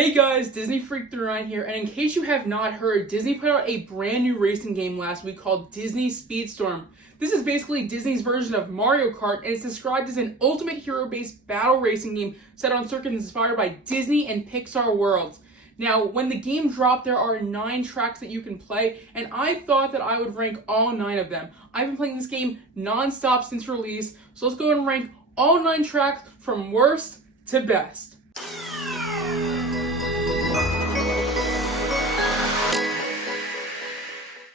Hey guys, Disney Freak 39 here, and in case you have not heard, Disney put out a brand new racing game last week called Disney Speedstorm. This is basically Disney's version of Mario Kart, and it's described as an ultimate hero-based battle racing game set on circuits inspired by Disney and Pixar worlds. Now, when the game dropped, there are 9 tracks that you can play, and I thought that I would rank all 9 of them. I've been playing this game non-stop since release, so let's go ahead and rank all 9 tracks from worst to best.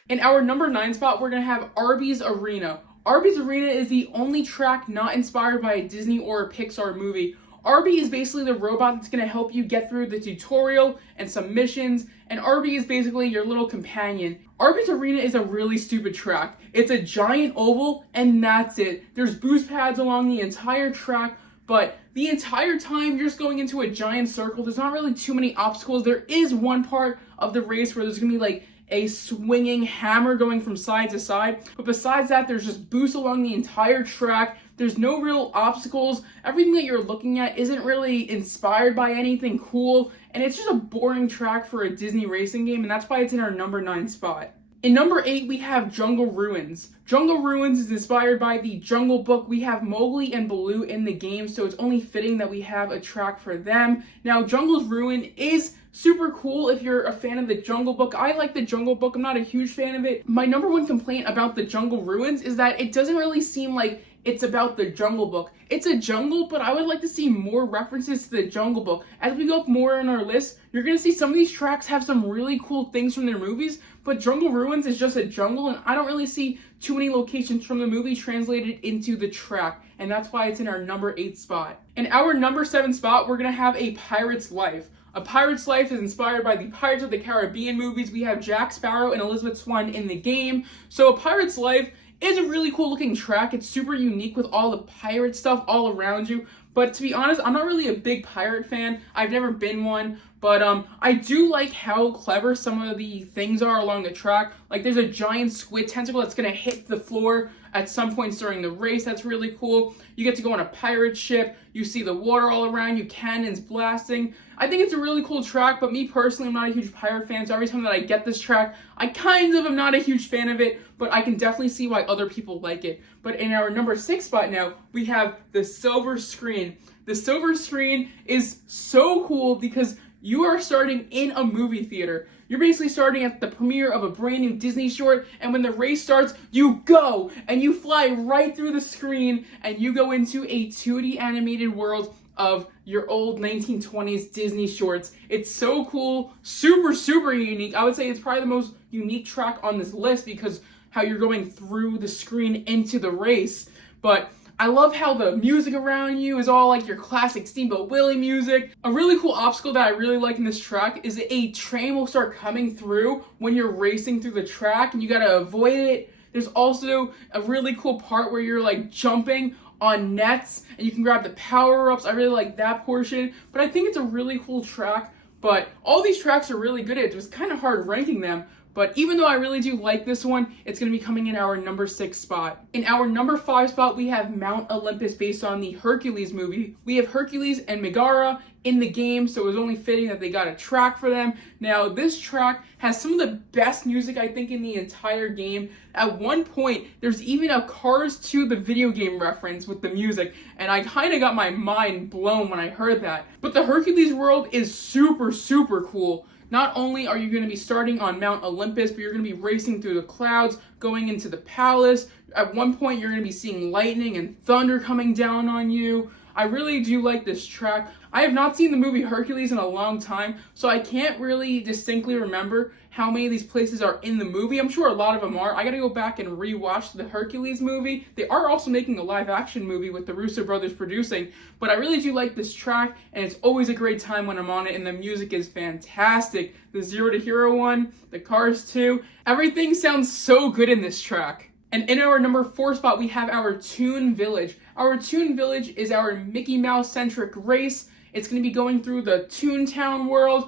In our number 9 spot, we're going to have Arby's Arena. Arby's Arena is the only track not inspired by a Disney or a Pixar movie. Arby is basically the robot that's going to help you get through the tutorial and some missions, and Arby is basically your little companion. Arby's Arena is a really stupid track. It's a giant oval, and that's it. There's boost pads along the entire track, but the entire time you're just going into a giant circle. There's not really too many obstacles. There is one part of the race where there's going to be like a swinging hammer going from side to side. But besides that, there's just boosts along the entire track. There's no real obstacles. Everything that you're looking at isn't really inspired by anything cool. And it's just a boring track for a Disney racing game. And that's why it's in our number 9 spot. In number 8, we have Jungle Ruins. Jungle Ruins is inspired by the Jungle Book. We have Mowgli and Baloo in the game, so it's only fitting that we have a track for them. Now, Jungle's Ruin is super cool if you're a fan of the Jungle Book. I like the Jungle Book. I'm not a huge fan of it. My number 1 complaint about the Jungle Ruins is that it doesn't really seem like it's about the Jungle Book. It's a jungle, but I would like to see more references to the Jungle Book. As we go up more in our list, you're going to see some of these tracks have some really cool things from their movies, but Jungle Ruins is just a jungle, and I don't really see too many locations from the movie translated into the track, and that's why it's in our number 8 spot. In our number 7 spot, we're going to have A Pirate's Life. A Pirate's Life is inspired by the Pirates of the Caribbean movies. We have Jack Sparrow and Elizabeth Swann in the game. So A Pirate's Life is a really cool looking track. It's super unique with all the pirate stuff all around you. But to be honest, I'm not really a big pirate fan. I've never been one. But I do like how clever some of the things are along the track. Like there's a giant squid tentacle that's going to hit the floor at some points during the race. That's really cool. You get to go on a pirate ship. You see the water all around you, cannons blasting. I think it's a really cool track, but me personally, I'm not a huge pirate fan. So every time that I get this track, I kind of am not a huge fan of it, but I can definitely see why other people like it. But in our number 6 spot now, we have the Silver Screen. The Silver Screen is so cool because you are starting in a movie theater. You're basically starting at the premiere of a brand new Disney short, and when the race starts, you go, and you fly right through the screen, and you go into a 2D animated world of your old 1920s Disney shorts. It's so cool, super, super unique. I would say it's probably the most unique track on this list because how you're going through the screen into the race. But I love how the music around you is all like your classic Steamboat Willie music. A really cool obstacle that I really like in this track is that a train will start coming through when you're racing through the track and you gotta avoid it. There's also a really cool part where you're like jumping on nets and you can grab the power-ups. I really like that portion, but I think it's a really cool track. But all these tracks are really good. It was kind of hard ranking them. But even though I really do like this one, it's going to be coming in our number 6 spot. In our number 5 spot, we have Mount Olympus based on the Hercules movie. We have Hercules and Megara in the game, so it was only fitting that they got a track for them. Now, this track has some of the best music, I think, in the entire game. At one point, there's even a Cars 2, the video game reference with the music, and I kind of got my mind blown when I heard that. But the Hercules world is super, super cool. Not only are you going to be starting on Mount Olympus, but you're going to be racing through the clouds, going into the palace. At one point, you're going to be seeing lightning and thunder coming down on you. I really do like this track. I have not seen the movie Hercules in a long time, so I can't really distinctly remember how many of these places are in the movie. I'm sure a lot of them are. I gotta go back and rewatch the Hercules movie. They are also making a live-action movie with the Russo brothers producing, but I really do like this track, and it's always a great time when I'm on it, and the music is fantastic. The Zero to Hero one, the Cars 2, everything sounds so good in this track. And in our number 4 spot, we have our Toon Village. Our Toon Village is our Mickey Mouse-centric race. It's going to be going through the Toontown world.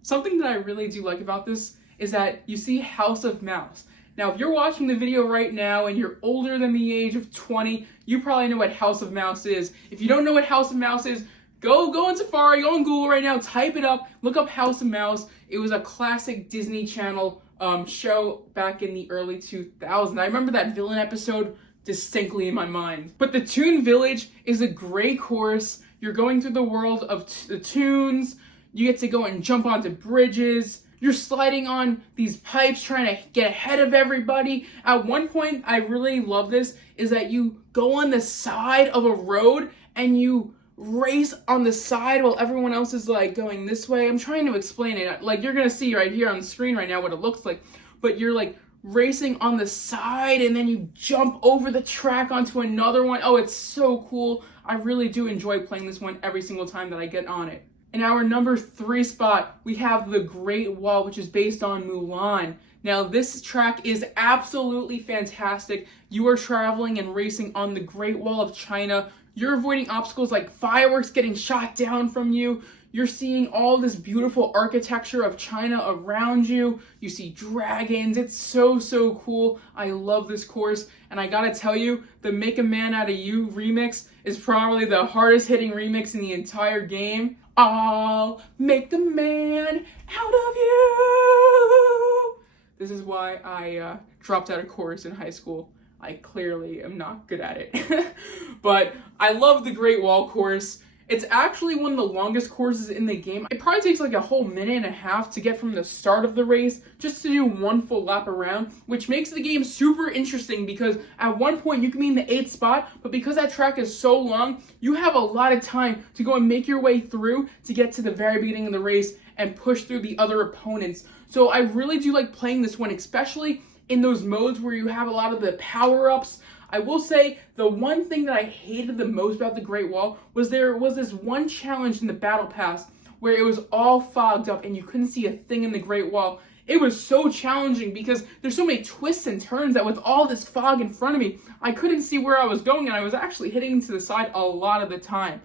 Something that I really do like about this is that you see House of Mouse. Now, if you're watching the video right now and you're older than the age of 20, you probably know what House of Mouse is. If you don't know what House of Mouse is, Go on Safari, go on Google right now, type it up, look up House of Mouse. It was a classic Disney Channel show back in the early 2000s. I remember that villain episode distinctly in my mind. But the Toon Village is a great course. You're going through the world of the Toons. You get to go and jump onto bridges. You're sliding on these pipes trying to get ahead of everybody. At one point, I really love this, is that you go on the side of a road and you race on the side while everyone else is like going this way. I'm trying to explain it. Like, you're gonna see right here on the screen right now what it looks like. But you're like racing on the side and then you jump over the track onto another one. Oh, it's so cool. I really do enjoy playing this one every single time that I get on it. In our number 3 spot, we have the Great Wall, which is based on Mulan. Now, this track is absolutely fantastic. You are traveling and racing on the Great Wall of China. You're avoiding obstacles like fireworks getting shot down from you. You're seeing all this beautiful architecture of China around you. You see dragons. It's so, so cool. I love this course. And I gotta tell you, the Make a Man Out of You remix is probably the hardest hitting remix in the entire game. I'll make a man out of you. This is why I dropped out of chorus in high school. I clearly am not good at it. But I love the Great Wall course. It's actually one of the longest courses in the game. It probably takes like a whole minute and a half to get from the start of the race just to do one full lap around, which makes the game super interesting because at one point you can be in the 8th spot, but because that track is so long, you have a lot of time to go and make your way through to get to the very beginning of the race and push through the other opponents. So I really do like playing this one, especially in those modes where you have a lot of the power-ups. I will say the one thing that I hated the most about the Great Wall was there was this one challenge in the Battle Pass where it was all fogged up and you couldn't see a thing in the Great Wall. It was so challenging because there's so many twists and turns that with all this fog in front of me, I couldn't see where I was going and I was actually hitting to the side a lot of the time.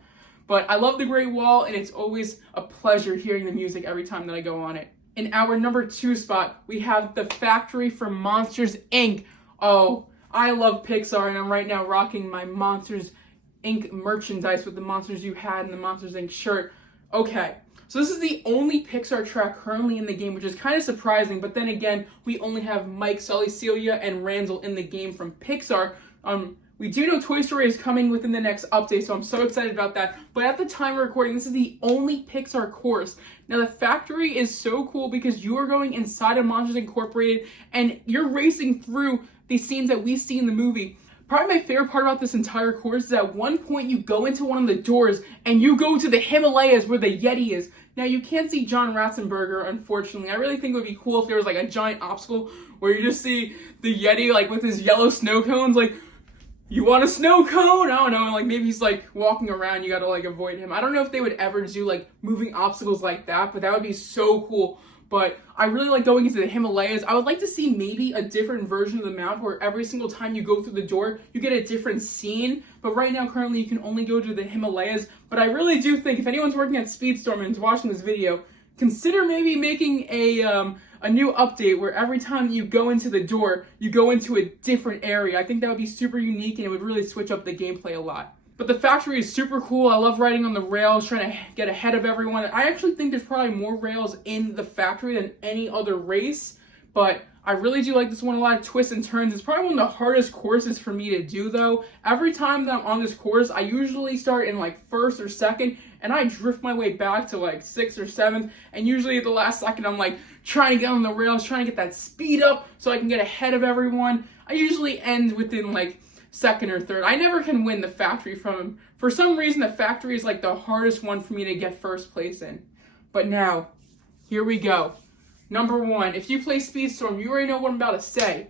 But I love the Great Wall and it's always a pleasure hearing the music every time that I go on it. In our number 2 spot, we have the factory from Monsters, Inc. Oh, I love Pixar, and I'm right now rocking my Monsters, Inc. merchandise with the Monsters You Had and the Monsters, Inc. shirt. Okay, so this is the only Pixar track currently in the game, which is kind of surprising, but then again, we only have Mike, Sully, Celia, and Randall in the game from Pixar. We do know Toy Story is coming within the next update, so I'm so excited about that. But at the time of recording, this is the only Pixar course. Now, the factory is so cool because you are going inside of Monsters Incorporated, and you're racing through the scenes that we see in the movie. Probably my favorite part about this entire course is at one point you go into one of the doors, and you go to the Himalayas where the Yeti is. Now, you can't see John Ratzenberger, unfortunately. I really think it would be cool if there was like a giant obstacle where you just see the Yeti like with his yellow snow cones, like, you want a snow cone? I don't know, like maybe he's like walking around, you gotta like avoid him. I don't know if they would ever do like moving obstacles like that, but that would be so cool. But I really like going into the Himalayas. I would like to see maybe a different version of the map where every single time you go through the door, you get a different scene. But right now, currently, you can only go to the Himalayas. But I really do think if anyone's working at Speedstorm and is watching this video, consider maybe making a new update where every time you go into the door, you go into a different area. I think that would be super unique and it would really switch up the gameplay a lot. But the factory is super cool. I love riding on the rails, trying to get ahead of everyone. I actually think there's probably more rails in the factory than any other race, but I really do like this one. A lot of twists and turns. It's probably one of the hardest courses for me to do, though. Every time that I'm on this course, I usually start in like 1st or 2nd, and I drift my way back to like 6th or 7th, and usually at the last second, I'm like trying to get on the rails, trying to get that speed up so I can get ahead of everyone. I usually end within like 2nd or 3rd. I never can win the factory from him. For some reason, the factory is like the hardest one for me to get 1st place in. But now, here we go. Number 1, if you play Speedstorm, you already know what I'm about to say.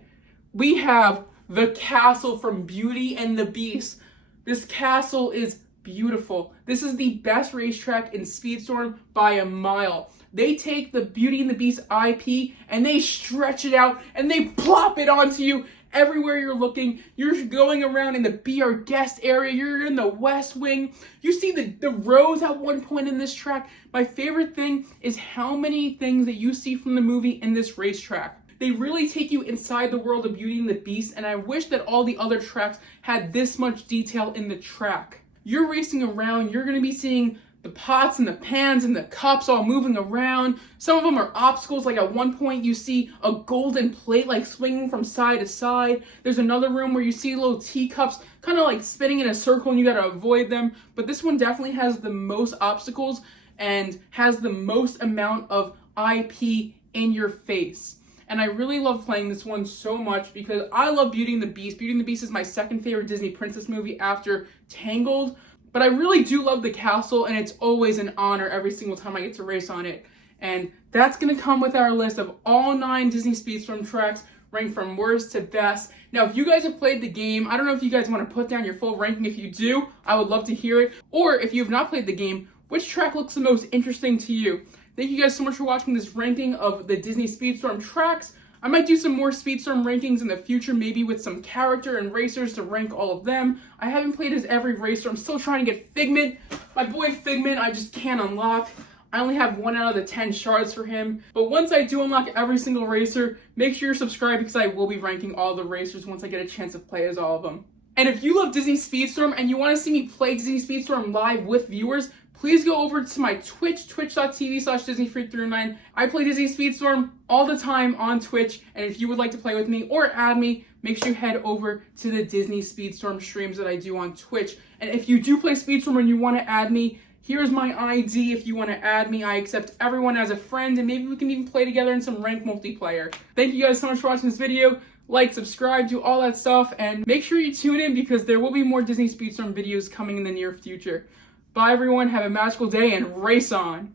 We have the castle from Beauty and the Beast. This castle is beautiful. This is the best racetrack in Speedstorm by a mile. They take the Beauty and the Beast IP and they stretch it out and they plop it onto you everywhere you're looking. You're going around in the Be Our Guest area. You're in the West Wing. You see the rows at one point in this track. My favorite thing is how many things that you see from the movie in this racetrack. They really take you inside the world of Beauty and the Beast, and I wish that all the other tracks had this much detail in the track. You're racing around, you're going to be seeing the pots and the pans and the cups all moving around. Some of them are obstacles, like at one point you see a golden plate like swinging from side to side. There's another room where you see little teacups kind of like spinning in a circle and you gotta avoid them. But this one definitely has the most obstacles and has the most amount of IP in your face. And I really love playing this one so much because I love Beauty and the Beast. Beauty and the Beast is my second favorite Disney princess movie after Tangled. But I really do love the castle, and it's always an honor every single time I get to race on it. And that's going to come with our list of all 9 Disney Speedstorm tracks, ranked from worst to best. Now, if you guys have played the game, I don't know if you guys want to put down your full ranking. If you do, I would love to hear it. Or if you have not played the game, which track looks the most interesting to you? Thank you guys so much for watching this ranking of the Disney Speedstorm tracks. I might do some more Speedstorm rankings in the future, maybe with some character and racers to rank all of them. I haven't played as every racer. I'm still trying to get Figment. My boy Figment, I just can't unlock. I only have 1 out of the 10 shards for him. But once I do unlock every single racer, make sure you're subscribed because I will be ranking all the racers once I get a chance to play as all of them. And if you love Disney Speedstorm and you want to see me play Disney Speedstorm live with viewers, please go over to my Twitch, twitch.tv/DisneyFreak309. I play Disney Speedstorm all the time on Twitch, and if you would like to play with me or add me, make sure you head over to the Disney Speedstorm streams that I do on Twitch. And if you do play Speedstorm and you want to add me, here's my ID if you want to add me. I accept everyone as a friend, and maybe we can even play together in some ranked multiplayer. Thank you guys so much for watching this video. Like, subscribe, do all that stuff, and make sure you tune in because there will be more Disney Speedstorm videos coming in the near future. Bye everyone, have a magical day and race on!